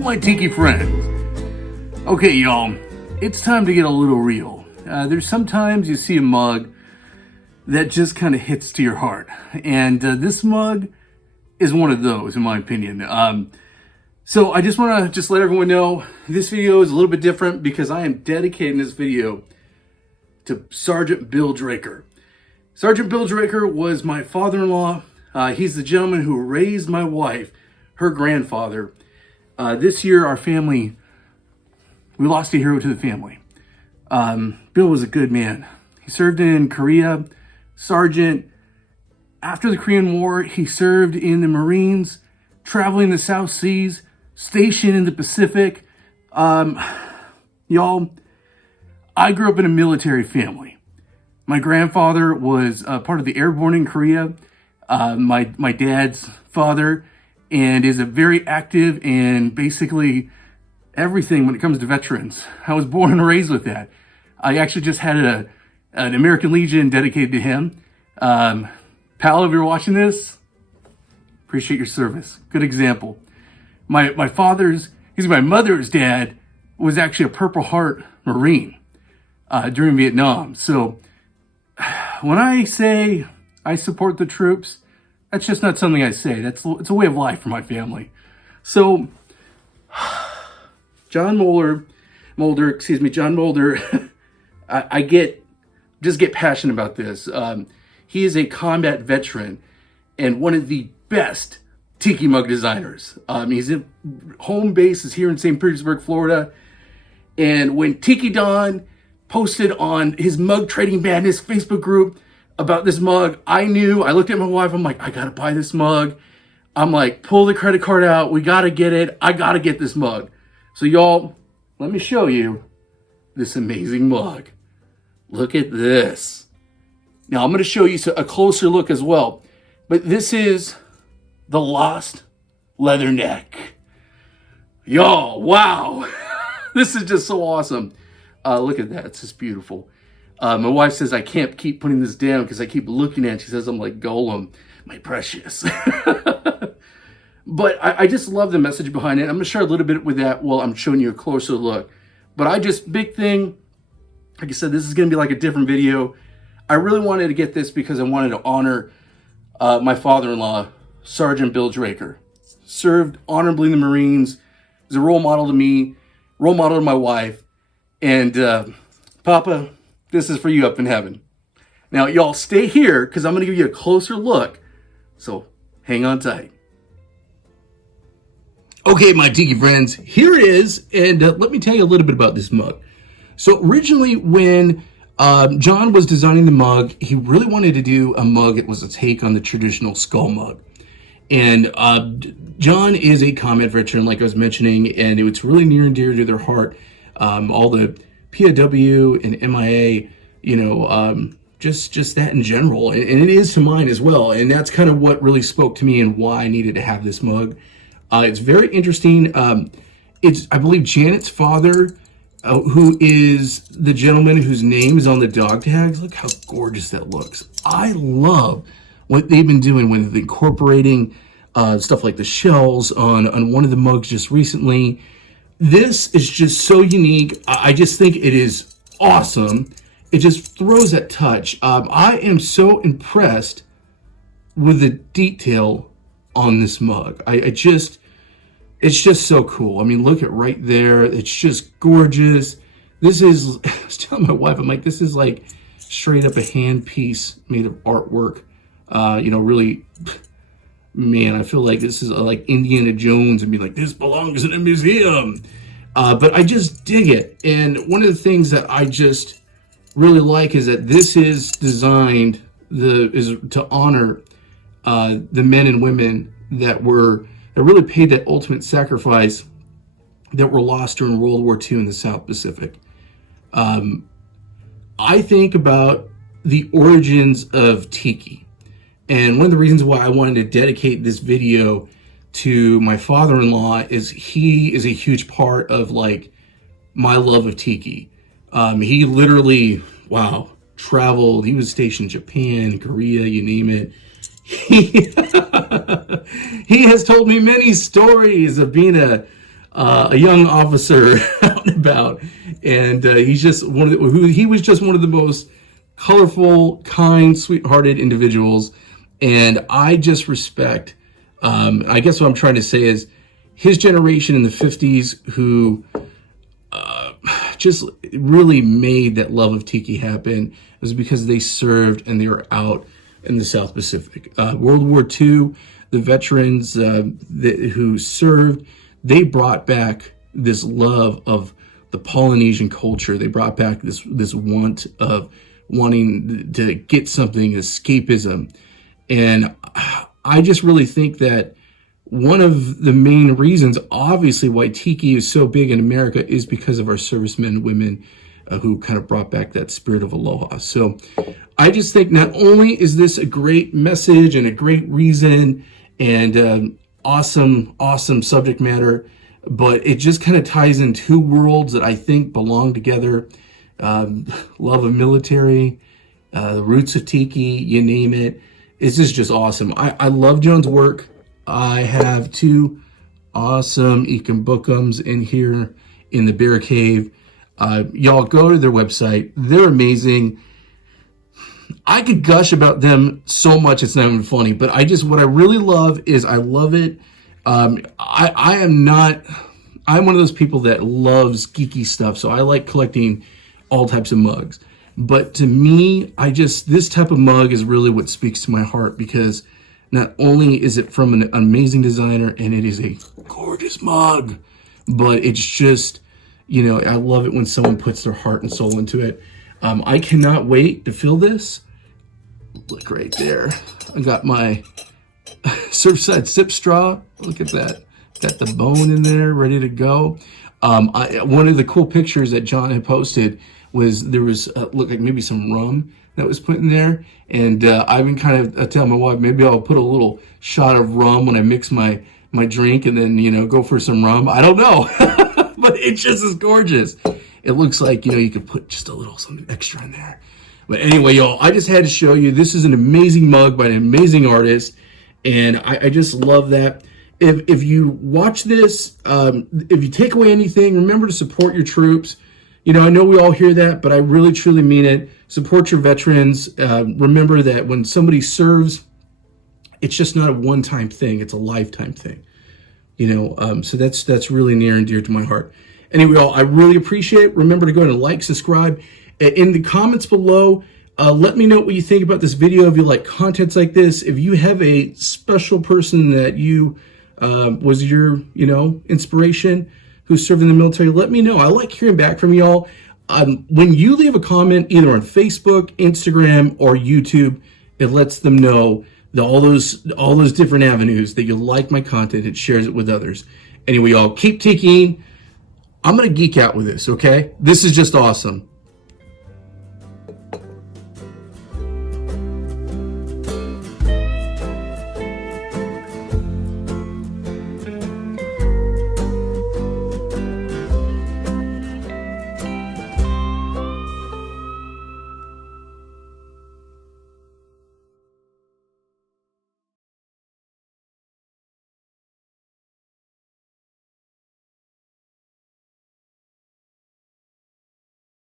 my Tiki friends. Okay, y'all, it's time to get a little real. There's sometimes you see a mug that just kind of hits to your heart. And this mug is one of those, in my opinion. So I just want to let everyone know this video is a little bit different because I am dedicating this video to Sergeant Bill Draker. Sergeant Bill Draker was my father-in-law. He's the gentleman who raised my wife, her grandfather. This year, our family, we lost a hero to the family. Bill was a good man. He served in Korea, sergeant. After the Korean War, he served in the Marines, traveling the South Seas, stationed in the Pacific. Y'all, I grew up in a military family. My grandfather was part of the airborne in Korea. My dad's father, and is a very active in basically everything when it comes to veterans. I was born and raised with that. I actually just had an American Legion dedicated to him. Pal, if you're watching this, appreciate your service. Good example. My mother's dad was actually a Purple Heart Marine during Vietnam. So when I say I support the troops, that's just not something I say. It's a way of life for my family. So John Mulder, I get passionate about this. He is a combat veteran and one of the best Tiki mug designers. His home base is here in St. Petersburg, Florida. And when Tiki Don posted on his Mug Trading Madness Facebook group about this mug, I looked at my wife, I'm like, I gotta buy this mug. I'm like, pull the credit card out, we gotta get it, I gotta get this mug. So y'all, let me show you this amazing mug. Look at this. Now I'm gonna show you a closer look as well, but this is the Lost Leatherneck. Y'all, wow. This is just so awesome. Look at that, it's just beautiful. My wife says I can't keep putting this down because I keep looking at it. She says I'm like Golem, my precious. But I just love the message behind it. I'm going to share a little bit with that while I'm showing you a closer look. But big thing, like I said, this is going to be like a different video. I really wanted to get this because I wanted to honor my father-in-law, Sergeant Bill Draker. Served honorably in the Marines. He's a role model to me, role model to my wife. And Papa, this is for you up in heaven. Now, y'all stay here because I'm going to give you a closer look. So hang on tight. Okay, my Tiki friends, here it is. And let me tell you a little bit about this mug. So originally when John was designing the mug, he really wanted to do a mug that was a take on the traditional skull mug. And John is a combat veteran, like I was mentioning, and it's really near and dear to their heart. All the POW and MIA, just that in general. And it is to mine as well. And that's kind of what really spoke to me and why I needed to have this mug. It's very interesting. It's, I believe, Janet's father, who is the gentleman whose name is on the dog tags. Look how gorgeous that looks. I love what they've been doing with incorporating stuff like the shells on one of the mugs just recently. This is just so unique. I just think it is awesome. It just throws that touch. I am so impressed with the detail on this mug. It's just so cool. I mean, look at right there. It's just gorgeous. This is, I was telling my wife, I'm like, this is like straight up a hand piece made of artwork. Really, man, I feel like this is like Indiana Jones and be like, this belongs in a museum. But I just dig it. And one of the things that I just really like is that this is designed to honor the men and women that really paid that ultimate sacrifice that were lost during World War II in the South Pacific. I think about the origins of Tiki. And one of the reasons why I wanted to dedicate this video to my father-in-law is he is a huge part of like my love of Tiki. He literally, traveled. He was stationed in Japan, Korea, you name it. He has told me many stories of being a a young officer out and about, and he's just he was just one of the most colorful, kind, sweethearted individuals, and I just respect. I guess what I'm trying to say is his generation in the 50s who just really made that love of Tiki happen. It was because they served and they were out in the South Pacific. World War II, the veterans who served, they brought back this love of the Polynesian culture. They brought back this want of wanting to get something, escapism. And I just really think that one of the main reasons, obviously, why Tiki is so big in America is because of our servicemen and women who kind of brought back that spirit of aloha. So I just think not only is this a great message and a great reason and awesome subject matter, but it just kind of ties in two worlds that I think belong together. Love of military, the roots of Tiki, you name it. It's just awesome. I love Joan's work. I have two awesome Eekum Bookums in here in the bear cave. Y'all go to their website. They're amazing. I could gush about them so much it's not even funny, but what I really love is I love it. I'm one of those people that loves geeky stuff, so I like collecting all types of mugs. But to me, this type of mug is really what speaks to my heart, because not only is it from an amazing designer and it is a gorgeous mug, but it's just, I love it when someone puts their heart and soul into it. I cannot wait to fill this. Look right there. I got my Surfside sip straw. Look at that. Got the bone in there, ready to go. One of the cool pictures that John had posted was there was looked like maybe some rum that was put in there, and I've been kind of telling my wife maybe I'll put a little shot of rum when I mix my drink, and then go for some rum. I don't know, but it just is gorgeous. It looks like you could put just a little something extra in there. But anyway, y'all, I just had to show you this is an amazing mug by an amazing artist, and I just love that. If you watch this, if you take away anything, remember to support your troops. I know we all hear that, but I really, truly mean it. Support your veterans. Remember that when somebody serves, it's just not a one-time thing. It's a lifetime thing. So that's really near and dear to my heart. Anyway, y'all, I really appreciate it. Remember to go and like, subscribe. In the comments below, let me know what you think about this video. If you like contents like this, if you have a special person that you was your, inspiration who served in the military, let me know. I like hearing back from y'all. When you leave a comment either on Facebook, Instagram, or YouTube, it lets them know that all those different avenues that you like my content. It shares it with others. Anyway, y'all, keep tikiing. I'm going to geek out with this, okay? This is just awesome.